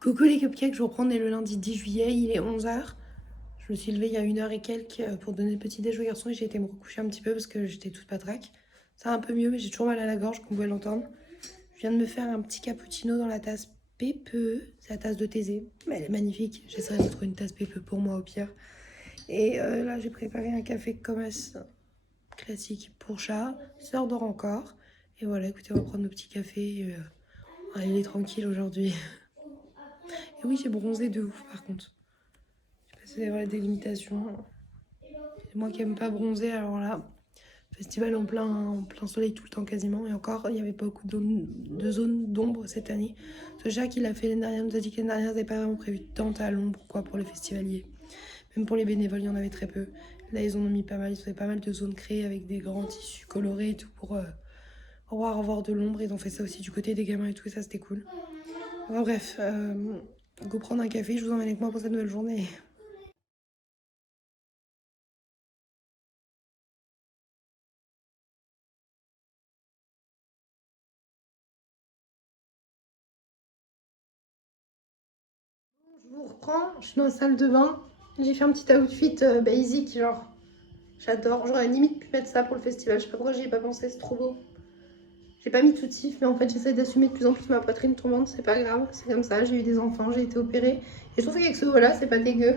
Coucou les cupcakes, je reprends dès le lundi 10 juillet, il est 11h. Je me suis levée il y a 1 heure et quelques pour donner le petit déj aux garçons et j'ai été me recoucher un petit peu parce que j'étais toute patraque. Ça va un peu mieux mais j'ai toujours mal à la gorge, comme vous pouvez l'entendre. Je viens de me faire un petit cappuccino dans la tasse PPE, c'est la tasse de Thésée, mais elle est magnifique. J'essaierai de trouver une tasse PPE pour moi au pire. Et là j'ai préparé un café commerce classique pour chat, sœur dort encore. Et voilà, écoutez, on va prendre nos petits cafés. Il est tranquille aujourd'hui. Et oui, j'ai bronzé de ouf par contre. C'est la délimitation. C'est moi qui aime pas bronzer, alors là, festival en plein soleil tout le temps quasiment. Et encore, il y avait pas beaucoup de zones d'ombre cette année. Ce Jacques, il a fait l'année dernière, nous a dit que l'année dernière, ils n'avaient pas vraiment prévu de tente à l'ombre quoi, pour les festivaliers. Même pour les bénévoles, il y en avait très peu. Là, ils en ont mis pas mal. Ils ont fait pas mal de zones créées avec des grands tissus colorés et tout pour pouvoir avoir de l'ombre. Ils ont fait ça aussi du côté des gamins et tout, et ça, c'était cool. Enfin, bref, go prendre un café, je vous emmène avec moi pour cette nouvelle journée. Je vous reprends, je suis dans la salle de bain. J'ai fait un petit outfit basic, genre j'adore. J'aurais limite pu mettre ça pour le festival. Je sais pas pourquoi j'y ai pas pensé, c'est trop beau. J'ai pas mis de soutif, mais en fait j'essaie d'assumer de plus en plus ma poitrine tombante, c'est pas grave, c'est comme ça. J'ai eu des enfants, j'ai été opérée. Et je trouve qu'avec ce haut-là, c'est pas dégueu.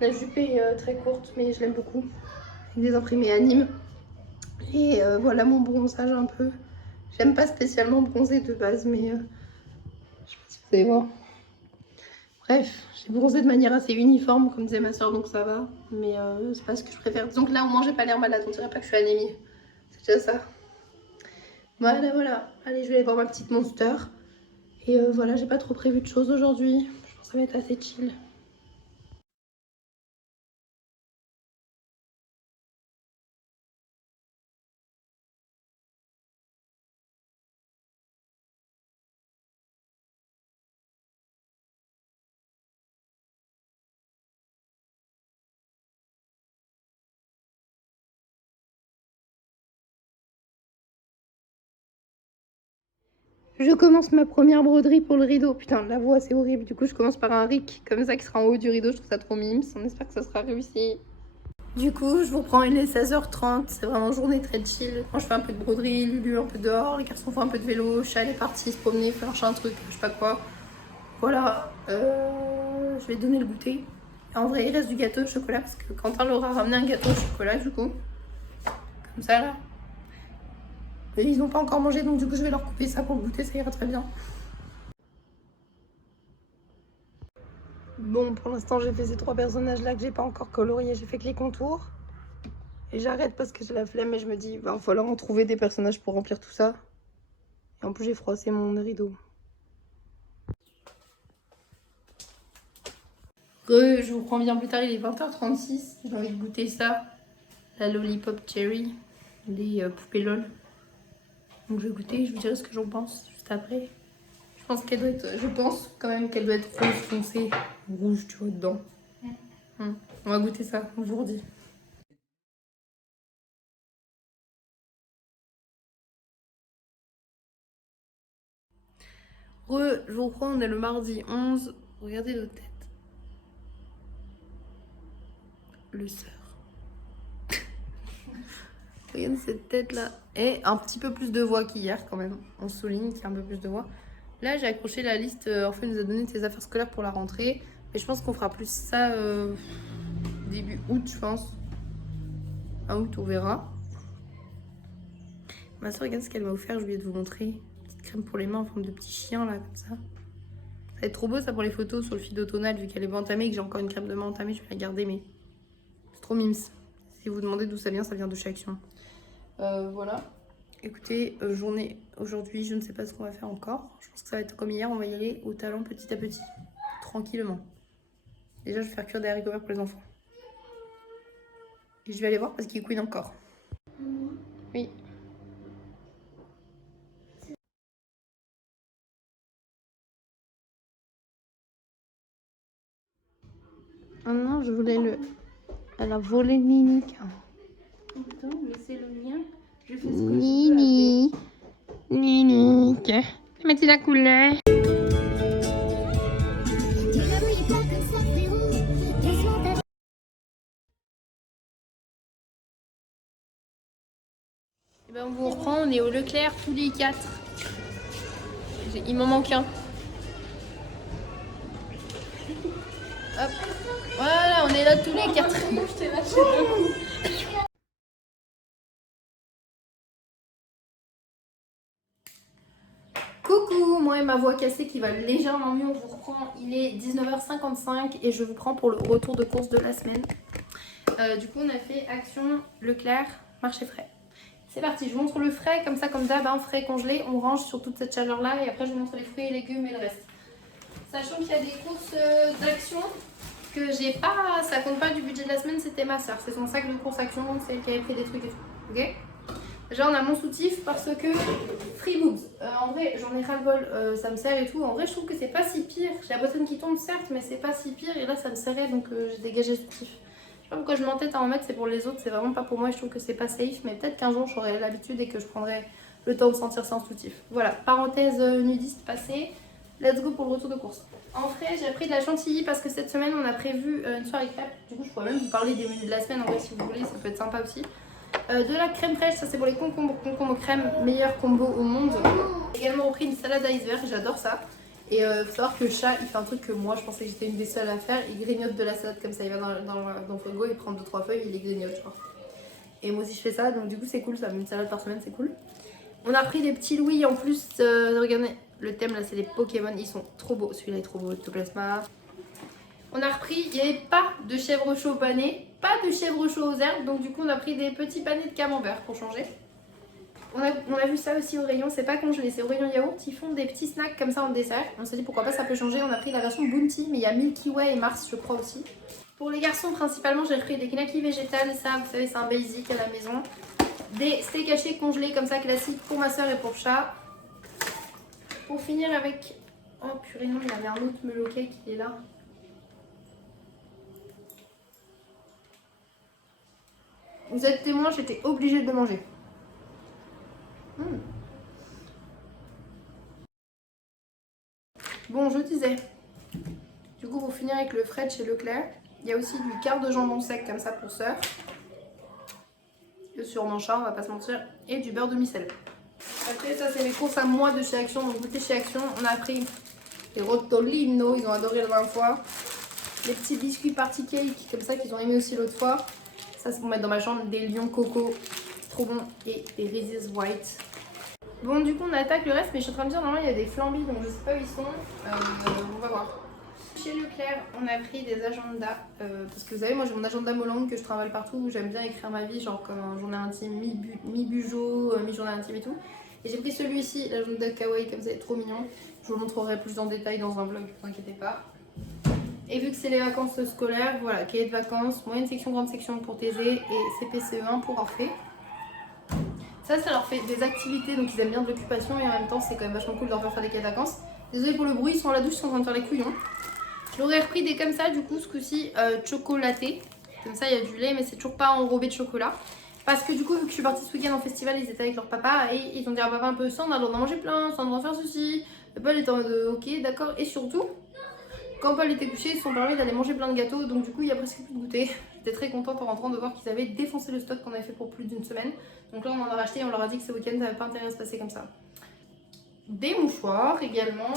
La jupe est très courte, mais je l'aime beaucoup. Avec des imprimés à Nîmes. Et voilà mon bronzage un peu. J'aime pas spécialement bronzer de base, mais je sais pas si vous allez voir. Bref, j'ai bronzé de manière assez uniforme, comme disait ma soeur, donc ça va. Mais c'est pas ce que je préfère. Disons que là, au moins, j'ai pas l'air malade. On dirait pas que je suis anémie. C'est déjà ça. Voilà, voilà. Allez, je vais aller voir ma petite Monster. Et voilà, j'ai pas trop prévu de choses aujourd'hui. Je pense que ça va être assez chill. Je commence ma première broderie pour le rideau. Putain, la voix, c'est horrible. Du coup, je commence par un ric comme ça qui sera en haut du rideau. Je trouve ça trop mimes. On espère que ça sera réussi. Du coup, je vous reprends, il est 16h30, c'est vraiment journée très chill. Moi, je fais un peu de broderie, Lulu un peu dehors, les garçons font un peu de vélo, Chat est parti se promener, faire un truc, je sais pas quoi. Voilà, je vais donner le goûter. En vrai, il reste du gâteau au chocolat parce que Quentin leur a ramené un gâteau au chocolat, du coup. Comme ça, là. Et ils n'ont pas encore mangé, donc du coup, je vais leur couper ça pour le goûter, ça ira très bien. Bon, pour l'instant, j'ai fait ces 3 personnages-là que j'ai pas encore coloriés, j'ai fait que les contours. Et j'arrête parce que j'ai la flemme et je me dis, il va falloir en trouver des personnages pour remplir tout ça. Et en plus, j'ai froissé mon rideau. Je vous prends bien plus tard, il est 20h36. J'ai envie de goûter ça. La Lollipop Cherry. Les poupées LOL. Donc je vais goûter, je vous dirai ce que j'en pense juste après. Je pense qu'elle doit être. Je pense quand même qu'elle doit être rose foncé. Rouge, tu vois, dedans. On va goûter ça, on vous redit. Je vous reprends, on est le mardi 11. Regardez nos têtes. Le sœur. Regardez cette tête là. Et un petit peu plus de voix qu'hier quand même. On souligne qu'il y a un peu plus de voix. Là, j'ai accroché la liste. Enfin, il nous a donné ses affaires scolaires pour la rentrée. Mais je pense qu'on fera plus ça début août, je pense. En août, on verra. Ma soeur, regarde ce qu'elle m'a offert. Je voulais vous montrer. Une petite crème pour les mains en forme de petit chien là, comme ça. Ça va être trop beau ça pour les photos sur le fil d'automnal. Vu qu'elle est pas entamée et que j'ai encore une crème de main entamée, je vais la garder. Mais c'est trop mimes. Si vous demandez d'où ça vient de chez Action. Voilà. Écoutez, journée aujourd'hui, je ne sais pas ce qu'on va faire encore. Je pense que ça va être comme hier, on va y aller au talent petit à petit, tranquillement. Déjà, je vais faire cuire des haricots verts pour les enfants. Et je vais aller voir parce qu'ils couinent encore. Oui. Ah non, je voulais le... Elle a volé Nini. Attends, mais c'est le mien. Je fais ce que je veux Nini. Nini. Mettez la couleur. Ben, on vous reprend, on est au Leclerc tous les 4. Il m'en manque un. Hop. Voilà, on est là tous les 4. Coucou, moi et ma voix cassée qui va légèrement mieux, on vous reprend. Il est 19h55 et je vous prends pour le retour de course de la semaine. Du coup, on a fait action Leclerc, marché frais. C'est parti, je vous montre le frais, comme ça, comme d'hab, hein, frais congelé, on range sur toute cette chaleur-là et après je vous montre les fruits et légumes et le reste. Sachant qu'il y a des courses d'action que j'ai pas, ça compte pas du budget de la semaine, c'était ma soeur. C'est son sac de course action, c'est elle qui avait pris des trucs et tout. Ok? Déjà, on a mon soutif parce que free boobs. En vrai, j'en ai ras-le-bol, ça me serre et tout. En vrai, je trouve que c'est pas si pire. J'ai la bottine qui tombe, certes, mais c'est pas si pire. Et là, ça me serrait donc j'ai dégagé le soutif. Je sais pas pourquoi je m'entête à en mettre, c'est pour les autres, c'est vraiment pas pour moi. Je trouve que c'est pas safe, mais peut-être qu'un jour j'aurai l'habitude et que je prendrai le temps de sentir sans soutif. Voilà, parenthèse nudiste passée. Let's go pour le retour de course. En frais, j'ai pris de la chantilly parce que cette semaine on a prévu une soirée crêpe. Du coup, je pourrais même vous parler des menus de la semaine en vrai si vous voulez, ça peut être sympa aussi. De la crème fraîche, ça c'est pour les concombres crème, meilleur combo au monde. J'ai également repris une salade iceberg, j'adore ça. Et faut savoir que le chat il fait un truc que moi je pensais que j'étais une des seules à faire. Il grignote de la salade comme ça, il va dans le frigo, il prend 2-3 feuilles, il les grignote genre. Et moi aussi je fais ça, donc du coup c'est cool, ça met une salade par semaine, c'est cool. On a pris des petits Louis en plus, regardez le thème là c'est les Pokémon, ils sont trop beaux, celui-là est trop beau, Ectoplasma. On a repris, il n'y avait pas de chèvre chaud pané, pas de chèvre chaud aux herbes, donc du coup on a pris des petits panés de camembert pour changer. On a vu ça aussi au rayon, c'est pas congelé, c'est au rayon yaourt, ils font des petits snacks comme ça en dessert. On s'est dit pourquoi pas ça peut changer, on a pris la version Bounty, mais il y a Milky Way et Mars je crois aussi. Pour les garçons principalement j'ai pris des knackis végétales, ça vous savez c'est un basic à la maison. Des steaks hachés congelés comme ça classiques pour ma soeur et pour le chat. Pour finir avec... Oh purée non, il y avait un autre melon cake qui est là. Vous êtes témoin, j'étais obligée de le manger. Bon, je disais. Du coup, pour finir avec le frais de chez Leclerc, il y a aussi du quart de jambon sec comme ça pour sœur. Le surmanchard, on va pas se mentir. Et du beurre de micelle. Après, ça, c'est mes courses à moi de chez Action. Donc, goûter chez Action, on a pris des rotolino, ils ont adoré la dernière fois. Les petits biscuits party cake, comme ça, qu'ils ont aimé aussi l'autre fois. Ça, c'est pour mettre dans ma chambre. Des lions coco, trop bon. Et des Reese's White. Bon, du coup, on attaque le reste, mais je suis en train de dire, normalement, il y a des flambis, donc je sais pas où ils sont. On va voir. Chez Leclerc, on a pris des agendas. Parce que vous savez, moi, j'ai mon agenda Molang que je travaille partout, où j'aime bien écrire ma vie, genre comme un journal intime, mi-bujo, mi-journal intime et tout. Et j'ai pris celui-ci, l'agenda kawaii, comme ça, il est trop mignon. Je vous le montrerai plus en détail dans un vlog, ne vous inquiétez pas. Et vu que c'est les vacances scolaires, voilà, cahier de vacances, moyenne section, grande section pour TZ et CPCE1 pour Orphée. Ça leur fait des activités, donc ils aiment bien de l'occupation et en même temps c'est quand même vachement cool de leur faire des cahiers de vacances. Désolée pour le bruit, ils sont à la douche, ils sont en train de faire les couillons. J'aurais repris des comme ça du coup ce coup-ci chocolaté. Comme ça il y a du lait mais c'est toujours pas enrobé de chocolat. Parce que du coup vu que je suis partie ce week-end en festival, ils étaient avec leur papa et ils ont dit à papa un peu ça on a le droit d'en manger plein, ça on doit faire ceci. Et Paul était en mode ok d'accord et surtout quand Paul était couché ils se sont parlé d'aller manger plein de gâteaux donc du coup il y a presque plus de goûter. J'étais très contente en rentrant de voir qu'ils avaient défoncé le stock qu'on avait fait pour plus d'une semaine. Donc là on en a racheté et on leur a dit que ce week-end ça n'avait pas intérêt à se passer comme ça. Des mouchoirs également.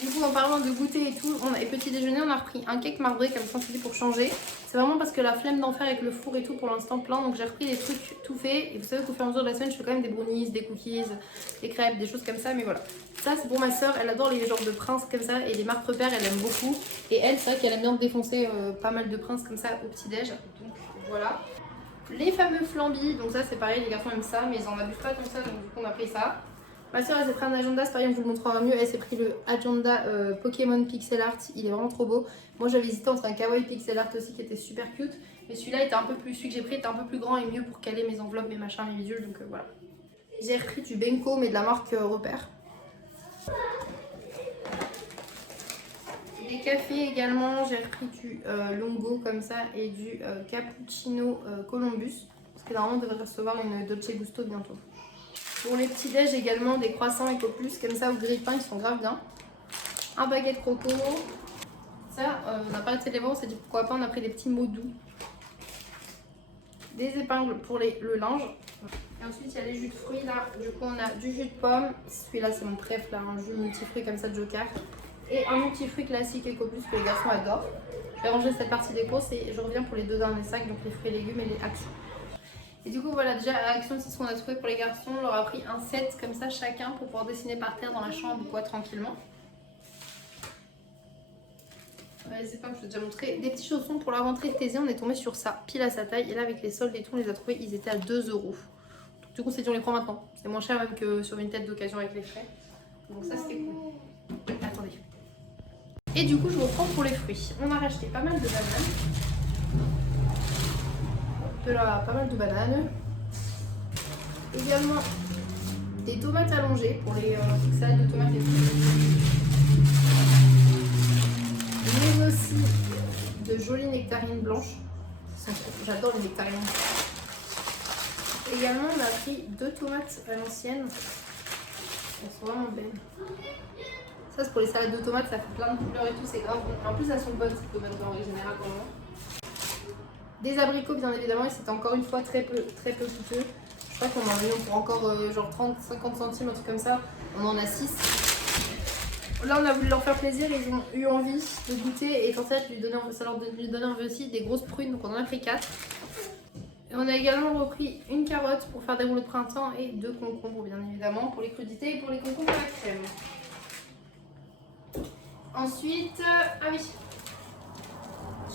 Du coup en parlant de goûter et tout, et petit déjeuner on a repris un cake marbré comme ça on s'est dit pour changer. C'est vraiment parce que la flemme d'en faire avec le four et tout pour l'instant plein donc j'ai repris des trucs tout faits. Et vous savez qu'au fur et à mesure de la semaine je fais quand même des brownies, des cookies, des crêpes, des choses comme ça mais voilà. Ça c'est pour ma soeur, elle adore les genres de princes comme ça et les marques repères elle aime beaucoup. Et elle c'est vrai qu'elle aime bien défoncer pas mal de princes comme ça au petit déj. Donc voilà. Les fameux flambis, donc ça c'est pareil les garçons aiment ça mais ils en abusent pas comme ça donc du coup on a pris ça. Ma soeur elle s'est pris un agenda, c'est pareil on vous le montrera mieux, elle s'est pris le agenda Pokémon Pixel Art, il est vraiment trop beau. Moi j'avais hésité entre un kawaii Pixel Art aussi qui était super cute, mais celui-là était un peu plus, celui que j'ai pris était un peu plus grand et mieux pour caler mes enveloppes, mes machins, mes bidules, donc voilà. J'ai repris du Benko mais de la marque Repère. Des cafés également, j'ai repris du Longo comme ça et du Cappuccino Columbus, parce que normalement on devrait recevoir une Dolce Gusto bientôt. Pour les petits déj également, des croissants Eco Plus comme ça au grille-pain, ils sont grave bien. Un baguette croco. Ça, on n'a pas été les voir, on s'est dit pourquoi pas, on a pris des petits mots doux. Des épingles pour le linge. Et ensuite il y a les jus de fruits là. Du coup on a du jus de pomme. Celui-là c'est mon préf là, un jus multifruits comme ça de Joker. Et un multifruit classique Eco Plus que les garçons adorent. Je vais ranger cette partie des courses et je reviens pour les deux derniers sacs, donc les fruits et légumes et les actions. Et du coup voilà, déjà à Action, c'est ce qu'on a trouvé pour les garçons. On leur a pris un set comme ça chacun pour pouvoir dessiner par terre dans la chambre ou quoi tranquillement. Les épingles, je vous ai déjà montré. Des petits chaussons pour la rentrée de Thésée, on est tombé sur ça, pile à sa taille. Et là avec les soldes et tout, on les a trouvés, ils étaient à 2 €. Du coup c'est dit on les prend maintenant. C'est moins cher même que sur une tête d'occasion avec les frais. Donc ça c'était cool. Ouais, attendez. Et du coup je reprends pour les fruits. On a racheté pas mal de bananes. Pas mal de bananes. Également des tomates allongées pour les salades de tomates et tout. Mais aussi de jolies nectarines blanches. J'adore les nectarines. Également on a pris 2 tomates à l'ancienne. Elles sont vraiment belles. Ça c'est pour les salades de tomates, ça fait plein de couleurs et tout, c'est grave bon. En plus elles sont bonnes ces tomates en général pour moi. Des abricots bien évidemment et c'était encore une fois très peu coûteux. Je crois qu'on en a eu pour encore genre 30-50 centimes, un truc comme ça. On en a 6. Là on a voulu leur faire plaisir, ils ont eu envie de goûter et quand ça lui donnait envie aussi des grosses prunes, donc on en a pris 4. Et on a également repris une carotte pour faire des rouleaux de printemps et 2 concombres bien évidemment pour les crudités et pour les concombres à la crème. Ensuite, ah oui,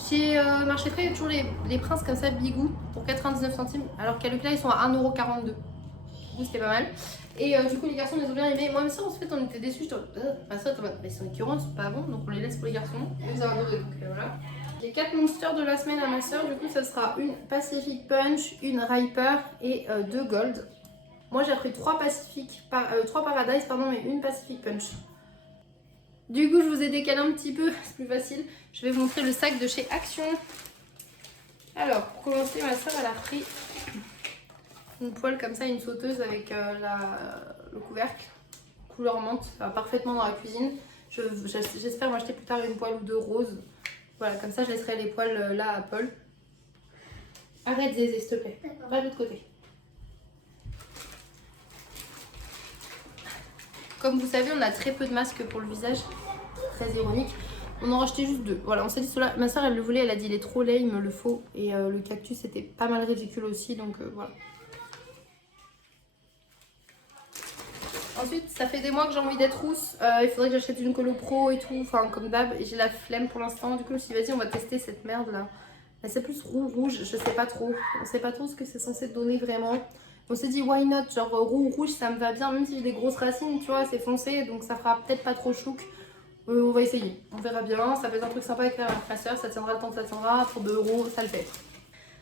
chez Marché Frais il y a toujours les princes comme ça Bigou pour 99 centimes alors qu'à Leclerc ils sont à 1,42 €. Du coup c'était pas mal. Et du coup les garçons les ont bien aimés. Moi mais ça en fait on était déçus. Ma soeur mais c'est écœurant, c'est pas bon donc on les laisse pour les garçons. Ils ont adoré donc voilà. Les 4 monsters de la semaine à ma soeur, du coup ça sera une Pacific Punch, une Riper et 2 Gold. Moi j'ai pris 3 Paradise pardon et une Pacific Punch. Du coup je vous ai décalé un petit peu, c'est plus facile. Je vais vous montrer le sac de chez Action. Alors pour commencer ma soeur elle a pris une poêle comme ça, une sauteuse avec le couvercle, couleur menthe, ça va parfaitement dans la cuisine. J'espère m'acheter plus tard une poêle ou 2 roses. Voilà, comme ça je laisserai les poêles là à Paul. Arrête Zézé s'il te plaît, va de l'autre côté. Comme vous savez on a très peu de masques pour le visage, très ironique. On en a racheté juste 2. Voilà, on s'est dit cela. Ma soeur elle le voulait, elle a dit il est trop laid, il me le faut. Et le cactus était pas mal ridicule aussi, donc voilà. Ensuite, ça fait des mois que j'ai envie d'être rousse. Il faudrait que j'achète une colo pro et tout, enfin comme d'hab. Et j'ai la flemme pour l'instant. Du coup, je me suis dit, vas-y, on va tester cette merde là. C'est plus rouge, je sais pas trop. On sait pas trop ce que c'est censé donner vraiment. On s'est dit, why not? Genre rouge, ça me va bien, même si j'ai des grosses racines, tu vois, c'est foncé. Donc ça fera peut-être pas trop chouk. On va essayer, on verra bien. Ça peut être un truc sympa avec ma soeur, ça tiendra le temps que ça tiendra. Pour 2 €, ça le fait.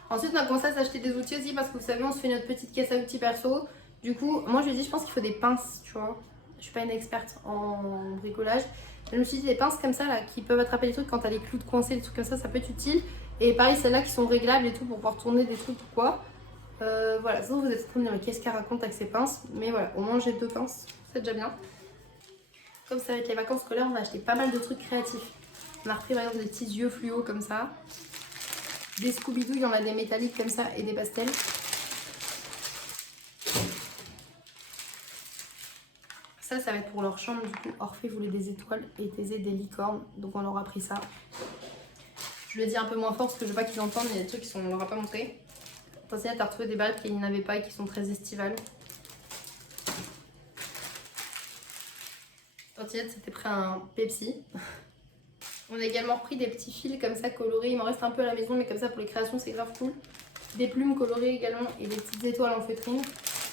Ensuite, on a commencé à s'acheter des outils aussi parce que vous savez, on se fait notre petite caisse à outils perso. Du coup, moi je lui ai dit, je pense qu'il faut des pinces, tu vois. Je suis pas une experte en bricolage. Je me suis dit, des pinces comme ça là, qui peuvent attraper les trucs quand t'as les clous de coincés, des trucs comme ça peut être utile. Et pareil, celles-là qui sont réglables et tout pour pouvoir tourner des trucs ou quoi. Voilà, sinon vous êtes en train de dire, mais qu'est-ce qu'elle raconte avec ses pinces? Mais voilà, au moins j'ai 2 pinces, c'est déjà bien. Comme ça, avec les vacances scolaires, on a acheté pas mal de trucs créatifs. On a repris par exemple des petits yeux fluo comme ça. Des Scooby-Doo, il y en a des métalliques comme ça et des pastels. Ça va être pour leur chambre. Du coup, Orphée voulait des étoiles et Thésée des licornes. Donc on leur a pris ça. Je le dis un peu moins fort parce que je veux pas qu'ils entendent, mais il y a des trucs qu'on leur a pas montré. Tantinette a retrouvé des balles qu'ils n'avaient pas et qui sont très estivales. Tantinette s'était pris un Pepsi. On a également repris des petits fils comme ça colorés. Il m'en reste un peu à la maison, mais comme ça pour les créations c'est grave cool. Des plumes colorées également et des petites étoiles en feutrine.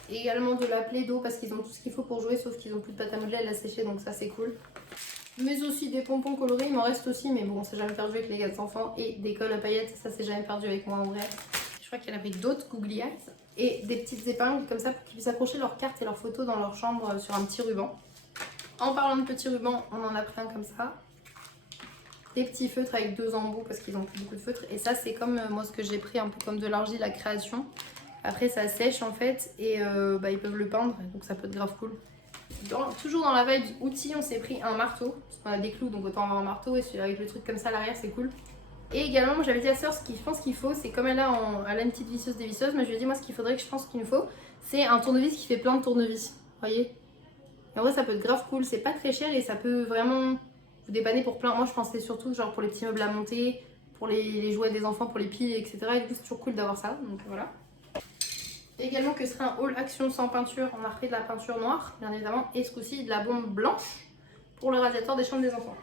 Et également de la Play-Doh parce qu'ils ont tout ce qu'il faut pour jouer, sauf qu'ils ont plus de pâte à modeler, elle l'a séché, donc ça c'est cool. Mais aussi des pompons colorés, il m'en reste aussi, mais bon, on s'est jamais perdu avec les gars enfants. Et des colles à paillettes, ça c'est jamais perdu avec moi en vrai. Je crois qu'elle avait d'autres googly eyes et des petites épingles comme ça pour qu'ils puissent accrocher leurs cartes et leurs photos dans leur chambre sur un petit ruban. En parlant de petits rubans, on en a pris un comme ça. Des petits feutres avec 2 embouts parce qu'ils ont plus beaucoup de feutres. Et ça c'est comme moi ce que j'ai pris, un peu comme de l'argile, la création. Après ça sèche en fait et ils peuvent le peindre, donc ça peut être grave cool. Toujours dans la vibe outils, on s'est pris un marteau. Parce qu'on a des clous donc autant avoir un marteau et avec le truc comme ça à l'arrière c'est cool. Et également moi j'avais dit à sœur ce qu'il pense qu'il faut, c'est comme elle a une petite visseuse dévisseuse, mais je lui ai dit moi ce qu'il faudrait que je pense qu'il nous faut, C'est un tournevis qui fait plein de tournevis, vous voyez. Et en vrai ça peut être grave cool, c'est pas très cher et ça peut vraiment vous dépanner pour plein. Moi je pensais surtout genre pour les petits meubles à monter, pour les jouets des enfants, pour les piles, etc. Et du coup c'est toujours cool d'avoir ça, donc voilà. Également que ce serait un haul action sans peinture, on a repris de la peinture noire, bien évidemment, et ce coup-ci de la bombe blanche pour le radiateur des chambres des enfants.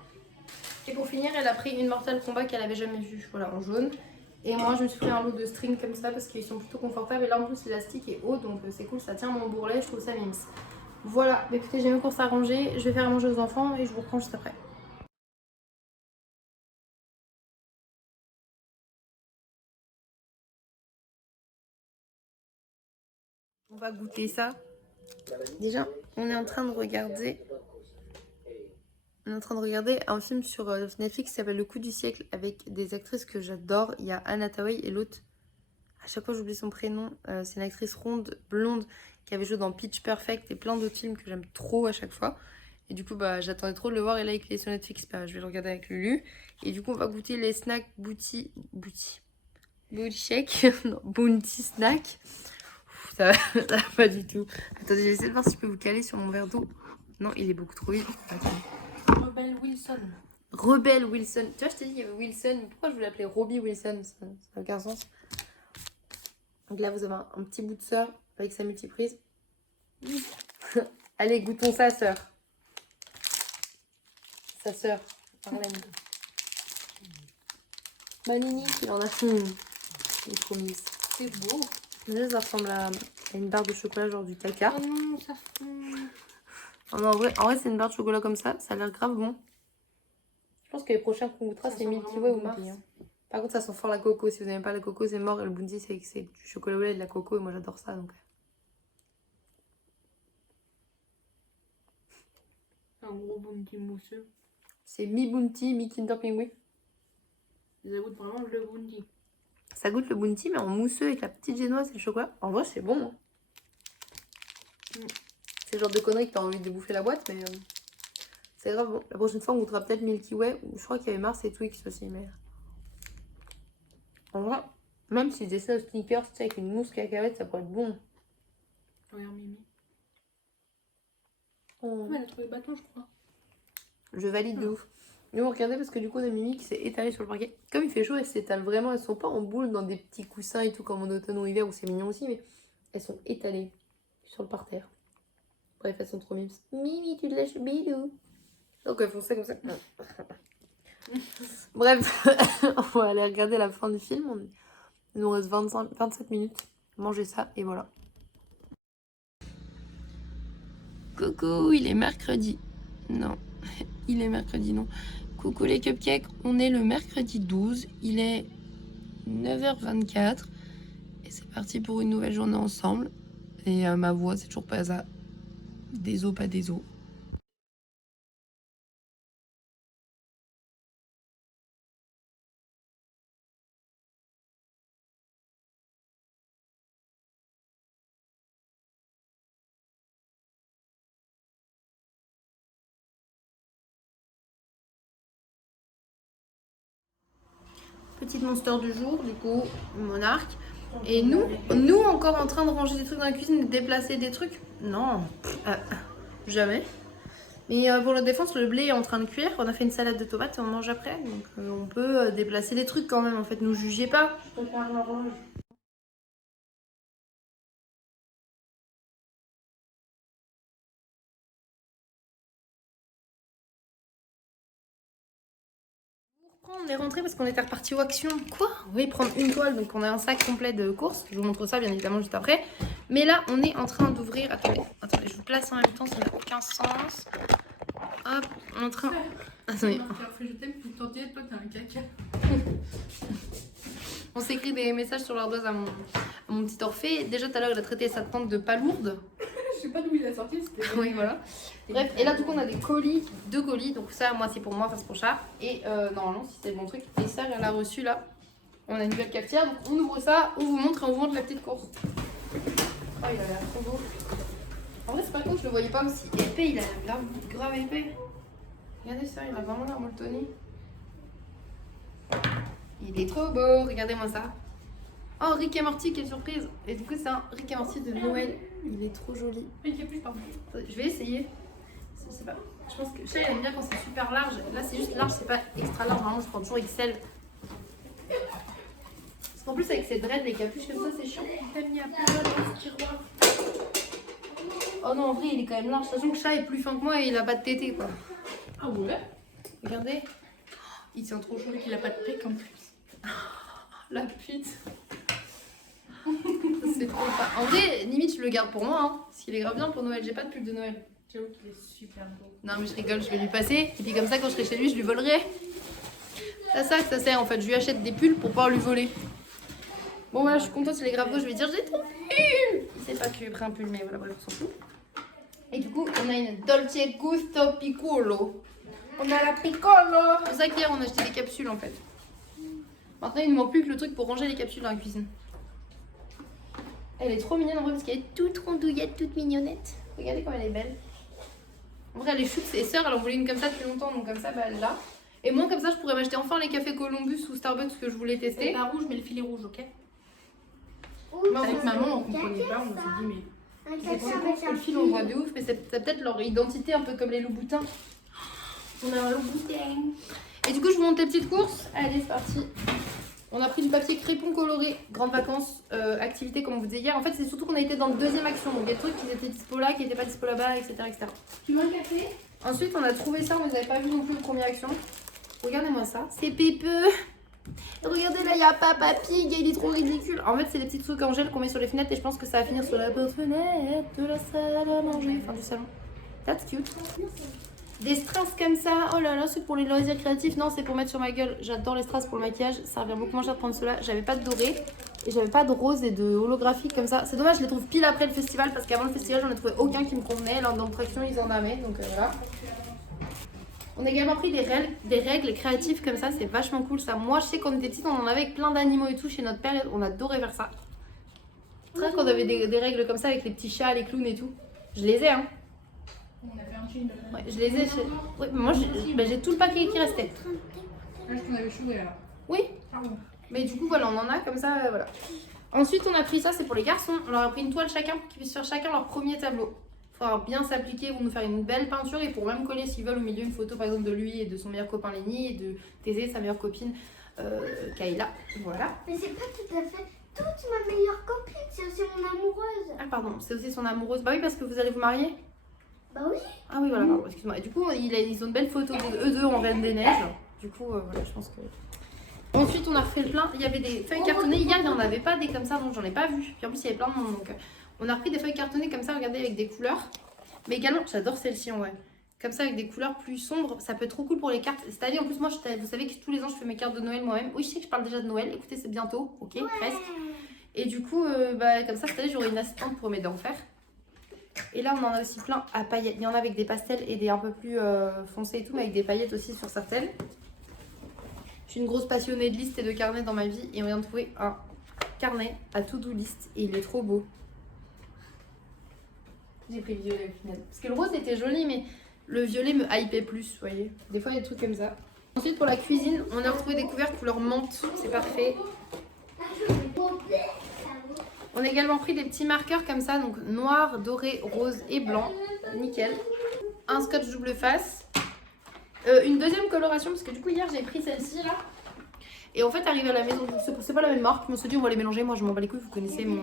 Et pour finir, elle a pris une Mortal Kombat qu'elle avait jamais vue, voilà, en jaune. Et moi je me suis pris un lot de string comme ça parce qu'ils sont plutôt confortables. Et là en plus l'élastique est haut, donc c'est cool, ça tient mon bourrelet, je trouve ça mimes. Voilà, bah, écoutez, j'ai mes courses à ranger, je vais faire à manger aux enfants et je vous reprends juste après. On va goûter ça. Déjà, on est en train de regarder un film sur Netflix qui s'appelle Le Coup du siècle avec des actrices que j'adore. Il y a Anna Hathaway et l'autre, à chaque fois j'oublie son prénom, c'est une actrice ronde, blonde, qui avait joué dans Pitch Perfect et plein d'autres films que j'aime trop à chaque fois. Et du coup, bah, j'attendais trop de le voir et là, il est sur Netflix, bah, je vais le regarder avec Lulu. Et du coup, on va goûter les snacks Booty Shake, non, Bounty Snack. Ouf, ça va pas du tout. Attendez, je vais essayer de voir si je peux vous caler sur mon verre d'eau. Non, il est beaucoup trop vite. Attends. Rebelle Wilson. Rebelle Wilson. Tu vois, je t'ai dit, il y avait Wilson. Pourquoi je voulais l'appeler Robbie Wilson? Ça n'a aucun sens. Donc là, vous avez un petit bout de sœur avec sa multiprise. Allez, goûtons sa sœur. Sa sœur, Arlène. Manini, il en a fait une. Il est trop mise. C'est beau. Là, ça ressemble à une barre de chocolat, genre du caca. Oh non, ça fond. Non, en vrai c'est une barre de chocolat comme ça a l'air grave bon. Je pense que les prochains qu'on goûtera, Ça c'est sent Milky vraiment Way ou bon, Mars. hein. Par contre, ça sent fort la coco. Si vous n'aimez pas la coco, c'est mort. Et le Bounty, c'est du chocolat au lait et de la coco. Et moi, j'adore ça. Donc. Un gros bounty mousseux. C'est mi-Bounty, mi-Kinder Penguin. Ça goûte vraiment le bounty. Ça goûte le Bounty, mais en mousseux avec la petite génoise et le chocolat. En vrai, c'est bon. Hein. C'est le genre de connerie que t'as envie de bouffer la boîte, mais c'est grave bon. La prochaine fois, on goûtera peut-être Milky Way. Ou je crois qu'il y avait Mars et Twix aussi, mais. En vrai, même si j'essaie le sneakers, tu sais, avec une mousse cacahuète, ça pourrait être bon. Regarde Mimi. Oh. Elle a trouvé le bâton, je crois. Je valide de ouf. Mais vous regardez parce que du coup, on a Mimi qui s'est étalée sur le parquet. Comme il fait chaud, elles s'étalent vraiment. Elles sont pas en boule dans des petits coussins et tout comme en automne ou hiver où c'est mignon aussi, mais elles sont étalées sur le parterre. Bref, elles sont trop mimes. Mimi, tu te lâches bidou. Donc elles font ça comme ça. Bref, on va aller regarder la fin du film. Il nous reste 27 minutes. Manger ça et voilà. Coucou, il est mercredi. Non, il est mercredi, non. Coucou les cupcakes, on est le mercredi 12. Il est 9h24. Et c'est parti pour une nouvelle journée ensemble. Et ma voix, c'est toujours pas ça. Des os, pas des os. Petite monster du jour, du coup, monarque. Et nous encore en train de ranger des trucs dans la cuisine, de déplacer des trucs. Non, jamais. Mais pour la défense, le blé est en train de cuire. On a fait une salade de tomates et on mange après. Donc on peut déplacer des trucs quand même. En fait, nous jugez pas. Je prépare l'orange. On est rentré parce qu'on était reparti au Action. Quoi? Oui, prendre une toile. Donc on a un sac complet de courses. Je vous montre ça bien évidemment juste après. Mais là, on est en train d'ouvrir. Attendez, je vous place en même temps, ça n'a aucun sens. Hop, on est en train. Attendez. Je t'aime, tu t'entier, toi t'es un caca. On s'écrit des messages sur l'ardoise à mon petit Orphée. Déjà tout à l'heure, il a traité sa tente de pas lourde. Je sais pas d'où il a sorti, c'était. Oui, voilà. Bref, et là, du coup, on a des colis, 2 colis. Donc, ça, moi, c'est pour moi, ça, c'est pour chat. Et normalement, si c'est le bon truc. Et ça, elle a reçu là. On a une nouvelle cafetière. Donc, on ouvre ça, on vous montre et on vous montre la petite course. Oh, il a l'air trop beau. En vrai, c'est pas con, je le voyais pas aussi épais. Il a l'air grave épais. Regardez ça, il a vraiment l'air molletonné. Il est trop beau, regardez-moi ça. Oh, Rick et Morty, quelle surprise. Et du coup, c'est un Rick et Morty de Noël. Il est trop joli. Une capuche, pardon. Je vais essayer. Je sais pas. Je pense que Chat aime bien quand c'est super large. Là, c'est juste large, c'est pas extra large. Vraiment, je prends toujours XL. Parce qu'en plus, avec ces dreads, les capuches comme ça, c'est chiant. T'as mis à plat dans ce tiroir. Oh non, en vrai, il est quand même large. Sachant que Chat est plus fin que moi et il a pas de tété, quoi. Ah ouais. Regardez. Il tient trop chaud qu'il a pas de pec en plus. La pute. C'est trop pas. En vrai, limite, je le garde pour moi. Hein, parce qu'il est grave bien pour Noël. J'ai pas de pull de Noël. J'avoue qu'il est super beau. Non, mais je rigole, je vais lui passer. Et puis, comme ça, quand je serai chez lui, je lui volerai. C'est à ça que ça sert en fait. Je lui achète des pulls pour pouvoir lui voler. Bon, voilà, je suis contente, il est grave beau. Je vais dire, j'ai trop pull. Il sait pas que j'ai pris un pull, mais voilà, on s'en fout. Et du coup, on a une Dolce Gusto Piccolo. On a la piccolo. C'est pour ça qu'hier, on a acheté des capsules en fait. Maintenant, il ne manque plus que le truc pour ranger les capsules dans la cuisine. Elle est trop mignonne en vrai parce qu'elle est toute rondouillette, toute mignonnette. Regardez comme elle est belle. En vrai, elle est chouette. Ses sœurs, elles en voulaient une comme ça depuis longtemps, donc comme ça, bah, elle l'a. Et moi, comme ça, je pourrais m'acheter enfin les cafés Columbus ou Starbucks que je voulais C'est tester. pas rouge, mais le fil est rouge, ok. Mais Avec maman, on comprenait pas, on s'est dit, mais. C'est con parce que le fil, on voit de ouf, mais c'est peut-être leur identité, un peu comme les loups-boutins. On a un loup boutin. Et du coup, je vous montre les petites courses. Allez, c'est parti. On a pris du papier crépon coloré, grandes vacances, activité comme on vous disait hier. En fait, c'est surtout qu'on a été dans le deuxième action. Donc, il y a des trucs qui étaient dispo là, qui n'étaient pas dispo là-bas, etc., etc. Tu veux un café? Ensuite, on a trouvé ça, on ne les avait pas vu non plus le première action. Regardez-moi ça. C'est pépeux. Regardez là, il y a Papa Pig et il est trop ridicule. En fait, c'est des petits trucs en gel qu'on met sur les fenêtres et je pense que ça va finir sur la porte-fenêtre de la salle à manger, enfin du salon. That's cute. Des strass comme ça, oh là là, c'est pour les loisirs créatifs. Non, c'est pour mettre sur ma gueule. J'adore les strass pour le maquillage. Ça revient beaucoup moins cher de prendre cela. J'avais pas de doré et j'avais pas de rose et de holographique comme ça. C'est dommage, je les trouve pile après le festival parce qu'avant le festival, j'en ai trouvé aucun qui me convenait. Là, dans l'attraction, ils en avaient, donc voilà. On a également pris des règles créatives comme ça, c'est vachement cool ça. Moi, je sais quand on était petite, on en avait avec plein d'animaux et tout chez notre père, on adorait faire ça. C'est vrai qu'on avait des règles comme ça avec les petits chats, les clowns et tout. Je les ai, hein. On a fait un film. Ouais, je les ai. Ouais, moi, j'ai tout le paquet qui restait. Ah, je t'en avais choué alors. Oui, Pardon. mais du coup, voilà, on en a comme ça, voilà. Ensuite, on a pris ça, c'est pour les garçons. On leur a pris une toile chacun pour qu'ils puissent faire chacun leur premier tableau. Il faudra bien s'appliquer, ils vont nous faire une belle peinture et pour même coller s'ils veulent au milieu une photo par exemple de lui et de son meilleur copain Lenny et de Thésée, sa meilleure copine Kayla. Voilà. Mais c'est pas tout à fait toute ma meilleure copine, c'est aussi mon amoureuse. Ah pardon, c'est aussi son amoureuse. Bah oui, parce que vous allez vous marier. Bah oui. Ah oui, voilà, pardon, excuse-moi. Et du coup, ils ont une belle photo eux deux en Reine des Neiges. Du coup, voilà, je pense que... Ensuite, on a refait le plein. Il y avait des feuilles cartonnées. Hier, il n'y en avait pas des comme ça, donc j'en ai pas vu. Puis en plus, il y avait plein de monde. Donc, on a repris des feuilles cartonnées comme ça, regardez, avec des couleurs. Mais également, j'adore celle-ci en vrai. Comme ça, avec des couleurs plus sombres, ça peut être trop cool pour les cartes. Cette année, en plus, moi, vous savez que tous les ans, je fais mes cartes de Noël moi-même. Oui, je sais que je parle déjà de Noël. Écoutez, c'est bientôt, ok, presque. Et du coup, comme ça, cette année, j'aurai une assistante pour m'aider à en faire. Et là, on en a aussi plein à paillettes. Il y en a avec des pastels et des un peu plus foncés et tout, mais avec des paillettes aussi sur certaines. Je suis une grosse passionnée de listes et de carnets dans ma vie. Et on vient de trouver un carnet à to-do list. Et il est trop beau. J'ai pris le violet au final. Parce que le rose était joli, mais le violet me hypait plus, vous voyez. Des fois, il y a des trucs comme ça. Ensuite, pour la cuisine, on a retrouvé des couverts couleur menthe. C'est parfait. On a également pris des petits marqueurs comme ça, donc noir, doré, rose et blanc. Nickel. Un scotch double face. Une deuxième coloration, parce que du coup, hier, j'ai pris celle-ci, là. Et en fait, arrivé à la maison, c'est pas la même marque, mais on se dit on va les mélanger. Moi, je m'en bats les couilles, vous connaissez mon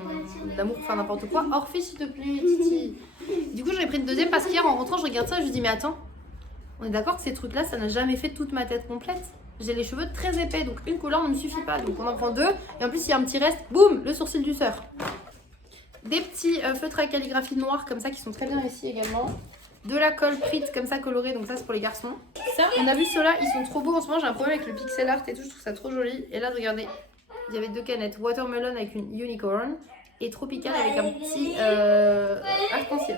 amour pour faire n'importe quoi. Orphée, s'il te plaît, Titi. Du coup, j'en ai pris une deuxième parce qu'hier, en rentrant, je regarde ça et je me dis mais attends, on est d'accord que ces trucs-là, ça n'a jamais fait toute ma tête complète. J'ai les cheveux très épais, donc une couleur ne me suffit pas. Donc on en prend deux, et en plus, il y a un petit reste, boum, le sourcil du sœur. Des petits feutres à calligraphie noirs comme ça qui sont très bien ici également. De la colle prite comme ça colorée, donc ça c'est pour les garçons. Ça, on a vu ceux-là, ils sont trop beaux. En ce moment j'ai un problème avec le pixel art et tout, je trouve ça trop joli. Et là regardez, il y avait deux canettes, watermelon avec une unicorn et tropical avec un petit arc-en-ciel.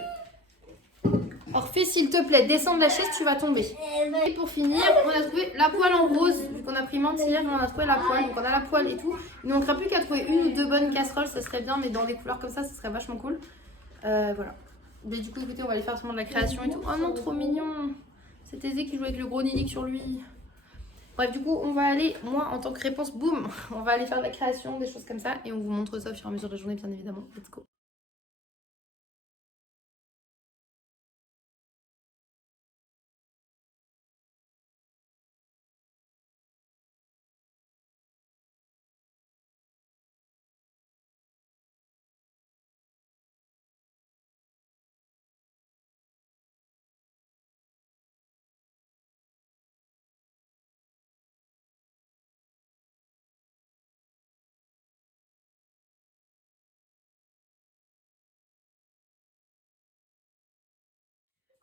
Orphée, s'il te plaît, descends de la chaise, tu vas tomber. Et pour finir, on a trouvé la poêle en rose, vu qu'on a pris menthe hier, on a trouvé la poêle, donc on a la poêle et tout. Il ne manquera plus qu'à trouver une ou deux bonnes casseroles, ça serait bien, mais dans des couleurs comme ça serait vachement cool. Voilà. Mais du coup, écoutez, on va aller faire sûrement de la création et tout. Oh non, trop mignon. C'est Thésée qui joue avec le gros Ninic sur lui. Bref, du coup, on va aller, moi, en tant que réponse, boum, on va aller faire de la création, des choses comme ça. Et on vous montre ça au fur et à mesure de la journée, bien évidemment. Let's go.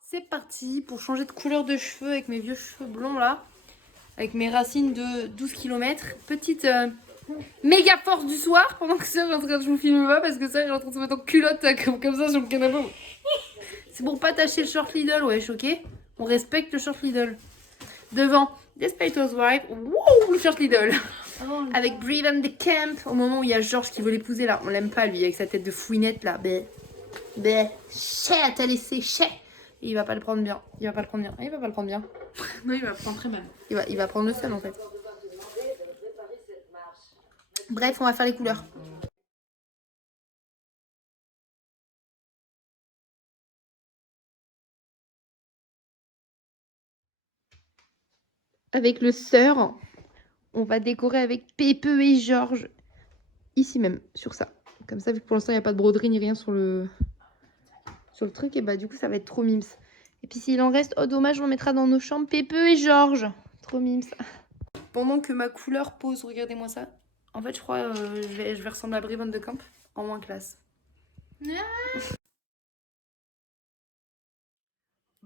C'est parti pour changer de couleur de cheveux avec mes vieux cheveux blonds là. Avec mes racines de 12 km. Petite méga force du soir pendant que ça, je vous filme pas parce que ça, j'ai en train de se mettre en culotte comme ça sur le canapé. C'est pour pas tâcher le short Lidl, wesh, ok? On respecte le short Lidl. Devant Desperados Wife, wow, le short Lidl. Avec Breathe and the Camp, au moment où il y a Georges qui veut l'épouser là. On l'aime pas lui, avec sa tête de fouinette là. Chais, t'as laissé, chais. Il va pas le prendre bien. Il va pas le prendre bien. Il va pas le prendre bien. Non, il va prendre très mal. Il va prendre le seul en fait. Bref, on va faire les couleurs. Avec le sœur, on va décorer avec Pepe et Georges. Ici même, sur ça. Comme ça, vu que pour l'instant, il n'y a pas de broderie ni rien sur le truc, et bah du coup, ça va être trop mimes. Et puis s'il en reste, oh dommage, on mettra dans nos chambres Pepe et Georges. Trop mimes. Pendant que ma couleur pose, regardez-moi ça. En fait, je crois je vais ressembler à Brie Van de Camp en moins classe.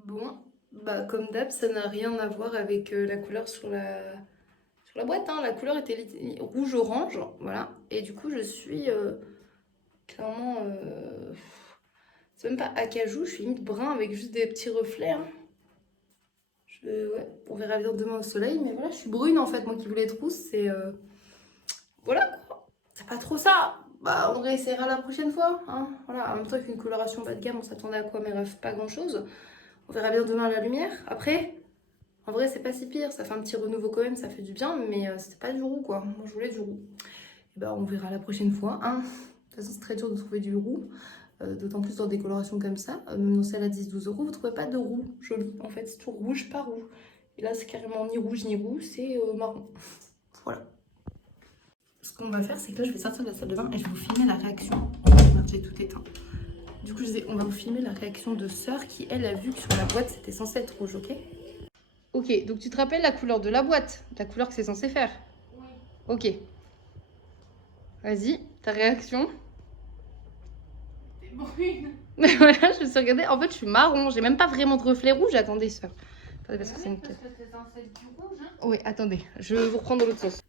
Bon, bah comme d'hab, ça n'a rien à voir avec la couleur sur la boîte. Hein. La couleur était rouge-orange, voilà. Et du coup, je suis clairement... c'est même pas acajou, je suis limite brun avec juste des petits reflets. Hein. Ouais, on verra bien demain au soleil, mais voilà, je suis brune en fait. Moi qui voulais être rousse, c'est... Voilà quoi. C'est pas trop ça. Bah, on réessayera la prochaine fois. Hein. Voilà, en même temps, avec une coloration bas de gamme, on s'attendait à quoi, mais bref, pas grand chose. On verra bien demain à la lumière. Après, en vrai, c'est pas si pire. Ça fait un petit renouveau quand même, ça fait du bien, mais c'était pas du roux quoi. Moi, je voulais du roux. Et bah, on verra la prochaine fois. Hein. De toute façon, c'est très dur de trouver du roux. D'autant plus dans des colorations comme ça. Même dans celle à 10-12 €, vous trouvez pas de roux joli. En fait, c'est tout rouge, pas roux. Et là, c'est carrément ni rouge ni roux, c'est marron. Voilà. Ce qu'on va faire, c'est que là, je vais sortir de la salle de bain et je vais vous filmer la réaction. Merde, j'ai tout éteint. Du coup, on va vous filmer la réaction de Sœur qui, elle, a vu que sur la boîte, c'était censé être rouge, ok? Ok, donc tu te rappelles la couleur de la boîte? La couleur que c'est censé faire? Oui. Ok. Vas-y, ta réaction? T'es brune. Voilà, je me suis regardée. En fait, je suis marron. J'ai même pas vraiment de reflet rouge. Attendez, Sœur. Attendez, parce que c'est une... Parce que c'est censé être du rouge, hein. Oui, attendez. Je vais vous reprendre dans l'autre sens.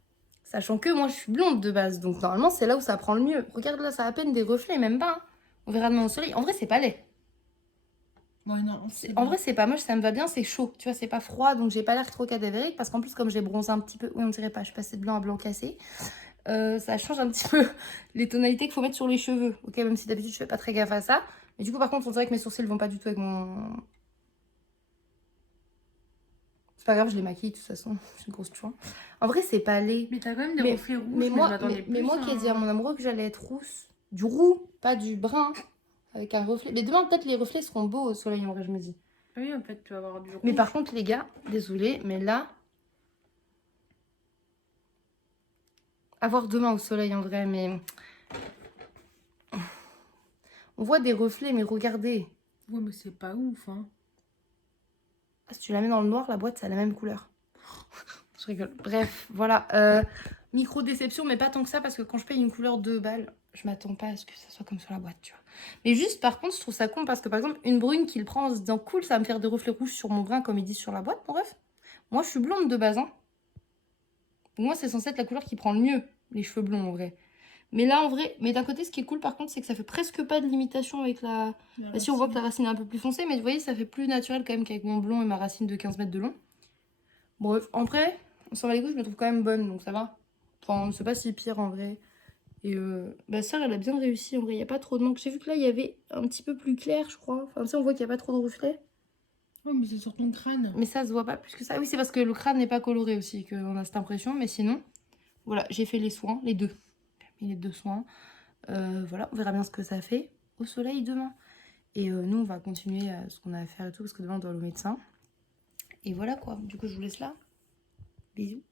Sachant que moi, je suis blonde de base. Donc, normalement, c'est là où ça prend le mieux. Regarde là, ça a à peine des reflets, même pas. Hein. On verra demain au soleil. En vrai, c'est pas laid. Ouais, non, En vrai, c'est pas moche, ça me va bien, c'est chaud. Tu vois, c'est pas froid, donc j'ai pas l'air trop cadavérique. Parce qu'en plus, comme j'ai bronzé un petit peu, oui, on dirait pas, je suis passée de blanc à blanc cassé. Ça change un petit peu les tonalités qu'il faut mettre sur les cheveux. Ok, même si d'habitude, je fais pas très gaffe à ça. Mais du coup, par contre, on dirait que mes sourcils vont pas du tout avec mon... C'est pas grave, je les maquille de toute façon. Je suis une grosse chouin. En vrai, c'est pas laid. Mais t'as quand même des reflets rouges. Mais moi, je m'attendais mais plus moi à qui ai dit à mon amoureux que j'allais être rousse. Du roux, pas du brun. Avec un reflet. Mais demain, peut-être les reflets seront beaux au soleil, en vrai, je me dis. Oui, en fait, tu vas avoir du rouge. Mais par contre, les gars, désolé, mais là... À voir demain au soleil, en vrai, mais... On voit des reflets, mais regardez. Ouais, mais c'est pas ouf, hein. Ah, si tu la mets dans le noir, la boîte, ça a la même couleur. Je rigole. Bref, voilà. Micro-déception, mais pas tant que ça, parce que quand je paye une couleur 2 balles, je m'attends pas à ce que ça soit comme sur la boîte, tu vois. Mais juste, par contre, je trouve ça con, parce que, par exemple, une brune qui le prend en se disant, cool, ça va me faire des reflets rouges sur mon brun, comme ils disent sur la boîte, bon, bref. Moi, je suis blonde de base, hein. Pour moi, c'est censé être la couleur qui prend le mieux, les cheveux blonds, en vrai. Mais là, en vrai, mais d'un côté, ce qui est cool, par contre, c'est que ça fait presque pas de limitation avec la... Bah, si, on voit que la racine est un peu plus foncée, mais vous voyez, ça fait plus naturel quand même qu'avec mon blond et ma racine de 15 mètres de long. Bref, en vrai, on s'en va les couilles, je me trouve quand même bonne, donc ça va. Enfin, c'est pas si pire, en vrai. Et bah, ça, elle a bien réussi, en vrai, il n'y a pas trop de manque. J'ai vu que là, il y avait un petit peu plus clair, je crois. Enfin, ça, on voit qu'il n'y a pas trop de reflets. Oh, mais c'est sur ton crâne. Mais ça se voit pas plus que ça. Oui, c'est parce que le crâne n'est pas coloré aussi qu'on a cette impression, mais sinon, voilà, j'ai fait les soins, les deux. J'ai mis les 2 soins. Voilà, on verra bien ce que ça fait au soleil demain. Et nous, on va continuer à ce qu'on a à faire et tout, parce que demain, on doit aller au médecin. Et voilà quoi, du coup, je vous laisse là. Bisous.